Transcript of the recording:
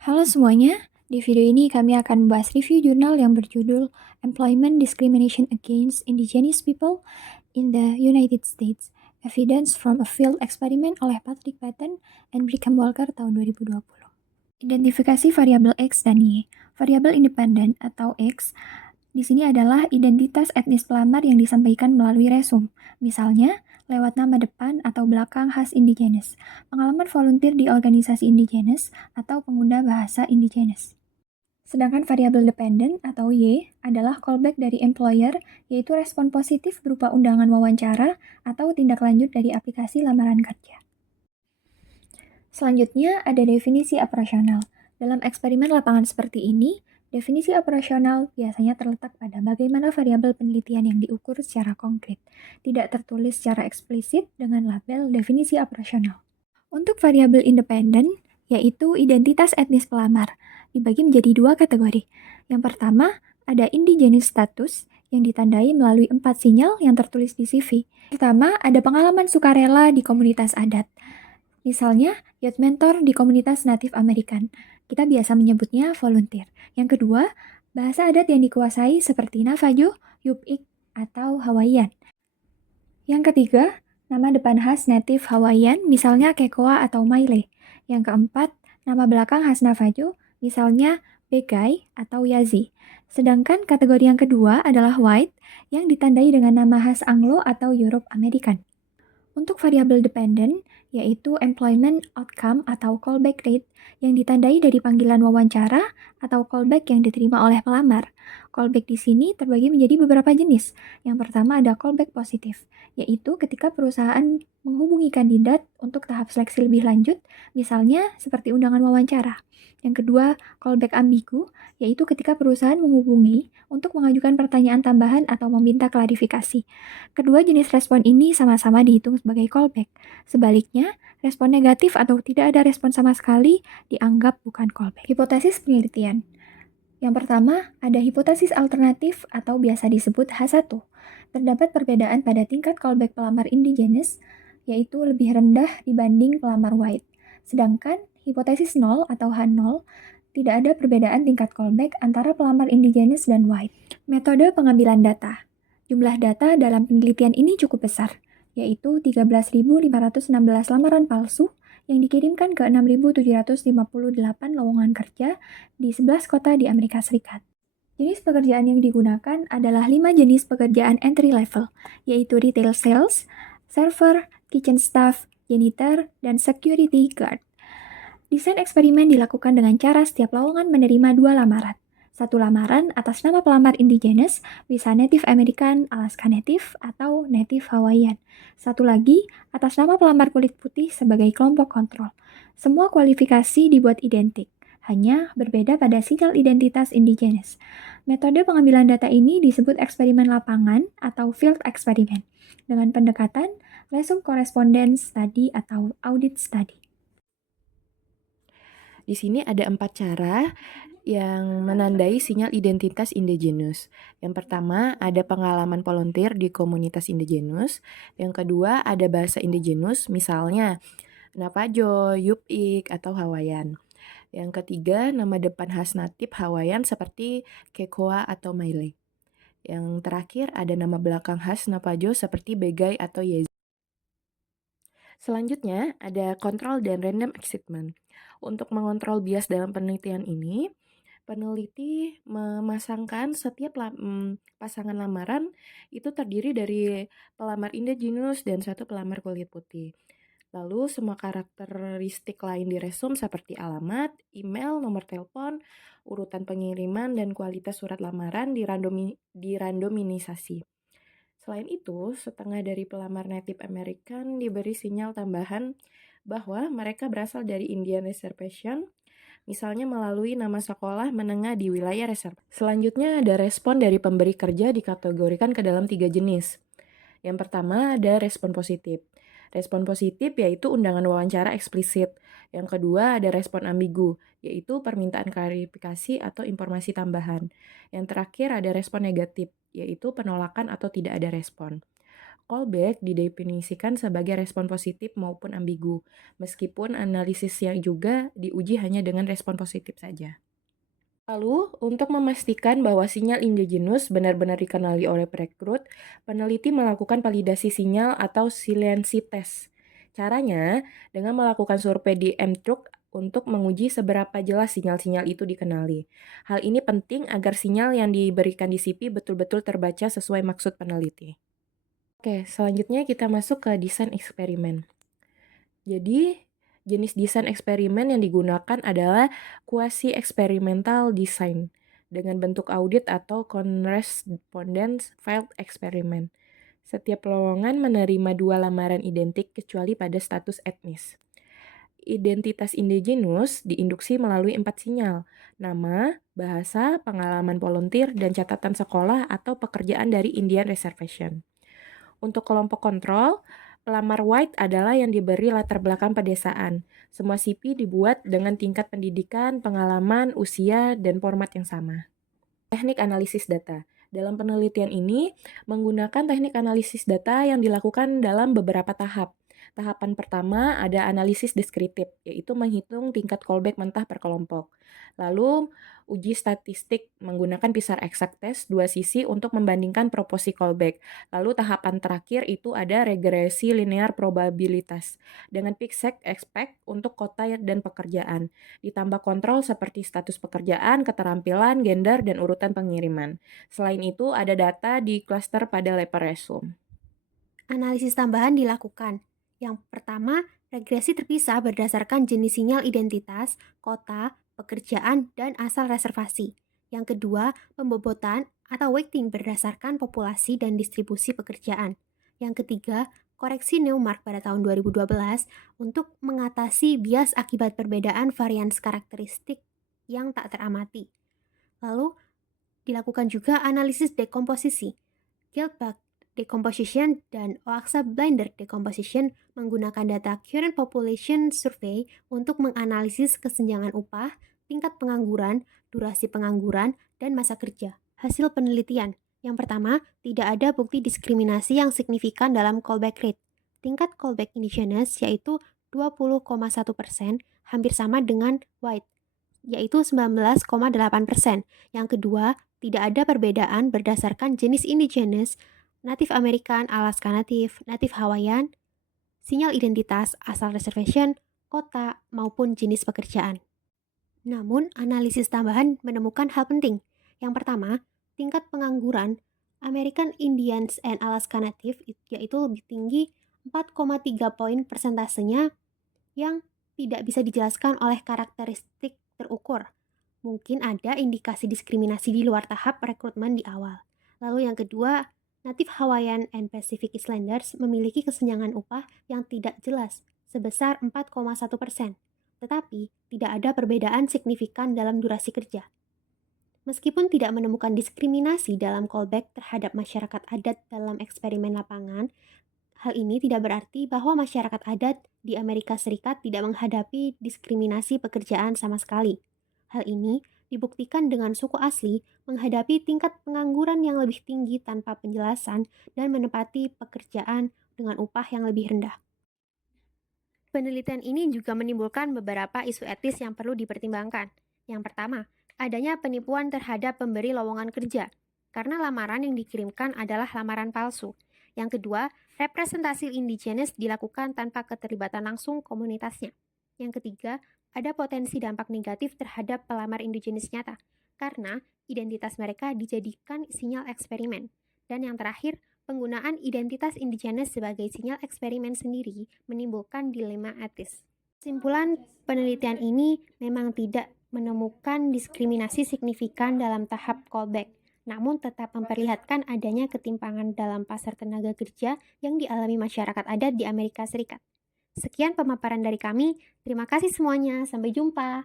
Halo semuanya, di video ini kami akan membahas review jurnal yang berjudul Employment Discrimination Against Indigenous People in the United States, Evidence from a Field Experiment oleh Patrick Patton and Brigham Walker tahun 2020. Identifikasi variabel X dan Y. Variabel independen atau X di sini adalah identitas etnis pelamar yang disampaikan melalui resume, misalnya lewat nama depan atau belakang khas indigenes, pengalaman volunteer di organisasi indigenes, atau pengguna bahasa indigenes. Sedangkan variabel dependent atau Y adalah callback dari employer, yaitu respon positif berupa undangan wawancara atau tindak lanjut dari aplikasi lamaran kerja. Selanjutnya ada definisi operasional. Dalam eksperimen lapangan seperti ini, definisi operasional biasanya terletak pada bagaimana variabel penelitian yang diukur secara konkret, tidak tertulis secara eksplisit dengan label definisi operasional. Untuk variabel independen, yaitu identitas etnis pelamar, dibagi menjadi dua kategori. Yang pertama, ada indigenous status yang ditandai melalui 4 sinyal yang tertulis di CV. Pertama, ada pengalaman sukarela di komunitas adat. Misalnya, youth mentor di komunitas Native American. Kita biasa menyebutnya volunteer. Yang kedua, bahasa adat yang dikuasai seperti Navajo, Yup'ik, atau Hawaiian. Yang ketiga, nama depan khas Native Hawaiian, misalnya Kekoa atau Maile. Yang keempat, nama belakang khas Navajo, misalnya Begai atau Yazi. Sedangkan kategori yang kedua adalah white, yang ditandai dengan nama khas Anglo atau Europe American. Untuk variabel dependent, yaitu employment outcome atau callback rate yang ditandai dari panggilan wawancara atau callback yang diterima oleh pelamar. Callback di sini terbagi menjadi beberapa jenis. Yang pertama ada callback positif, yaitu ketika perusahaan menghubungi kandidat untuk tahap seleksi lebih lanjut, misalnya seperti undangan wawancara. Yang kedua, callback ambigu, yaitu ketika perusahaan menghubungi untuk mengajukan pertanyaan tambahan atau meminta klarifikasi. Kedua jenis respon ini sama-sama dihitung sebagai callback. Sebaliknya, respon negatif atau tidak ada respon sama sekali dianggap bukan callback. Hipotesis penelitian. Yang pertama, ada hipotesis alternatif atau biasa disebut H1. Terdapat perbedaan pada tingkat callback pelamar indigenous, yaitu lebih rendah dibanding pelamar white. Sedangkan hipotesis 0 atau H0 tidak ada perbedaan tingkat callback antara pelamar indigenous dan white. Metode pengambilan data. Jumlah data dalam penelitian ini cukup besar, yaitu 13.516 lamaran palsu yang dikirimkan ke 6.758 lowongan kerja di 11 kota di Amerika Serikat. Jenis pekerjaan yang digunakan adalah 5 jenis pekerjaan entry level, yaitu retail sales, server, kitchen staff, janitor, dan security guard. Desain eksperimen dilakukan dengan cara setiap lowongan menerima 2 lamaran. Satu lamaran atas nama pelamar indigenous, bisa Native American, Alaska Native, atau Native Hawaiian. Satu lagi atas nama pelamar kulit putih sebagai kelompok kontrol. Semua kualifikasi dibuat identik, hanya berbeda pada sinyal identitas indigenous. Metode pengambilan data ini disebut eksperimen lapangan atau field experiment, dengan pendekatan resume correspondence study atau audit study. Di sini ada 4 cara yang menandai sinyal identitas indigenous. Yang pertama, ada pengalaman volunteer di komunitas indigenous. Yang kedua, ada bahasa indigenous, misalnya Navajo, Yup'ik, atau Hawaiian. Yang ketiga, nama depan khas natif Hawaiian seperti Kekoa atau Maile. Yang terakhir, ada nama belakang khas Navajo seperti Begai atau Yezi. Selanjutnya, ada kontrol dan random excitement. Untuk mengontrol bias dalam penelitian ini, peneliti memasangkan setiap pasangan lamaran itu terdiri dari pelamar indigenous dan satu pelamar kulit putih. Lalu semua karakteristik lain di resume seperti alamat, email, nomor telepon, urutan pengiriman, dan kualitas surat lamaran dirandomisasi. Selain itu, setengah dari pelamar Native American diberi sinyal tambahan bahwa mereka berasal dari Indian Reservation, misalnya melalui nama sekolah menengah di wilayah reservasi. Selanjutnya ada respon dari pemberi kerja dikategorikan ke dalam 3 jenis. Yang pertama ada respon positif. Respon positif yaitu undangan wawancara eksplisit. Yang kedua ada respon ambigu, yaitu permintaan klarifikasi atau informasi tambahan. Yang terakhir ada respon negatif, yaitu penolakan atau tidak ada respon. Callback didefinisikan sebagai respon positif maupun ambigu, meskipun analisisnya juga diuji hanya dengan respon positif saja. Lalu, untuk memastikan bahwa sinyal endogenous benar-benar dikenali oleh perekrut, peneliti melakukan validasi sinyal atau saliency test. Caranya, dengan melakukan survei di M-Truck untuk menguji seberapa jelas sinyal-sinyal itu dikenali. Hal ini penting agar sinyal yang diberikan di CP betul-betul terbaca sesuai maksud peneliti. Oke, selanjutnya kita masuk ke desain eksperimen. Jadi, jenis desain eksperimen yang digunakan adalah quasi-experimental design dengan bentuk audit atau correspondence field experiment. Setiap lowongan menerima 2 lamaran identik kecuali pada status etnis. Identitas indigenous diinduksi melalui 4 sinyal: nama, bahasa, pengalaman volunteer, dan catatan sekolah atau pekerjaan dari Indian Reservation. Untuk kelompok kontrol, pelamar white adalah yang diberi latar belakang pedesaan. Semua CV dibuat dengan tingkat pendidikan, pengalaman, usia, dan format yang sama. Teknik analisis data. Dalam penelitian ini, menggunakan teknik analisis data yang dilakukan dalam beberapa tahap. Tahapan pertama ada analisis deskriptif, yaitu menghitung tingkat callback mentah per kelompok. Lalu, uji statistik menggunakan pisar exact test 2 sisi untuk membandingkan proporsi callback. Lalu tahapan terakhir itu ada regresi linear probabilitas dengan fixed expect untuk kota dan pekerjaan. Ditambah kontrol seperti status pekerjaan, keterampilan, gender, dan urutan pengiriman. Selain itu, ada data di cluster pada leper resume. Analisis tambahan dilakukan. Yang pertama, regresi terpisah berdasarkan jenis sinyal identitas, kota, pekerjaan, dan asal reservasi. Yang kedua, pembobotan atau weighting berdasarkan populasi dan distribusi pekerjaan. Yang ketiga, koreksi Newmark pada tahun 2012 untuk mengatasi bias akibat perbedaan varian karakteristik yang tak teramati. Lalu, dilakukan juga analisis dekomposisi. Guildbach Decomposition dan Oaxa Blinder Decomposition menggunakan data Current Population Survey untuk menganalisis kesenjangan upah, tingkat pengangguran, durasi pengangguran, dan masa kerja. Hasil penelitian. Yang pertama, tidak ada bukti diskriminasi yang signifikan dalam callback rate. Tingkat callback indigenous yaitu 20,1%, hampir sama dengan white, yaitu 19,8%. Yang kedua, tidak ada perbedaan berdasarkan jenis indigenous, Native American, Alaska Native, Native Hawaiian, sinyal identitas, asal reservation, kota, maupun jenis pekerjaan. Namun, analisis tambahan menemukan hal penting. Yang pertama, tingkat pengangguran American Indians and Alaska Native yaitu lebih tinggi 4,3 poin persentasenya yang tidak bisa dijelaskan oleh karakteristik terukur. Mungkin ada indikasi diskriminasi di luar tahap rekrutmen di awal. Lalu yang kedua, Native Hawaiian and Pacific Islanders memiliki kesenjangan upah yang tidak jelas sebesar 4,1%, tetapi tidak ada perbedaan signifikan dalam durasi kerja. Meskipun tidak menemukan diskriminasi dalam callback terhadap masyarakat adat dalam eksperimen lapangan, hal ini tidak berarti bahwa masyarakat adat di Amerika Serikat tidak menghadapi diskriminasi pekerjaan sama sekali. Hal ini dibuktikan dengan suku asli menghadapi tingkat pengangguran yang lebih tinggi tanpa penjelasan dan menempati pekerjaan dengan upah yang lebih rendah. Penelitian ini juga menimbulkan beberapa isu etis yang perlu dipertimbangkan. Yang pertama, adanya penipuan terhadap pemberi lowongan kerja, karena lamaran yang dikirimkan adalah lamaran palsu. Yang kedua, representasi indigenes dilakukan tanpa keterlibatan langsung komunitasnya. Yang ketiga, ada potensi dampak negatif terhadap pelamar indigenes nyata, karena identitas mereka dijadikan sinyal eksperimen. Dan yang terakhir, penggunaan identitas indigenes sebagai sinyal eksperimen sendiri menimbulkan dilema etis. Kesimpulan penelitian ini memang tidak menemukan diskriminasi signifikan dalam tahap callback, namun tetap memperlihatkan adanya ketimpangan dalam pasar tenaga kerja yang dialami masyarakat adat di Amerika Serikat. Sekian pemaparan dari kami, terima kasih semuanya, sampai jumpa.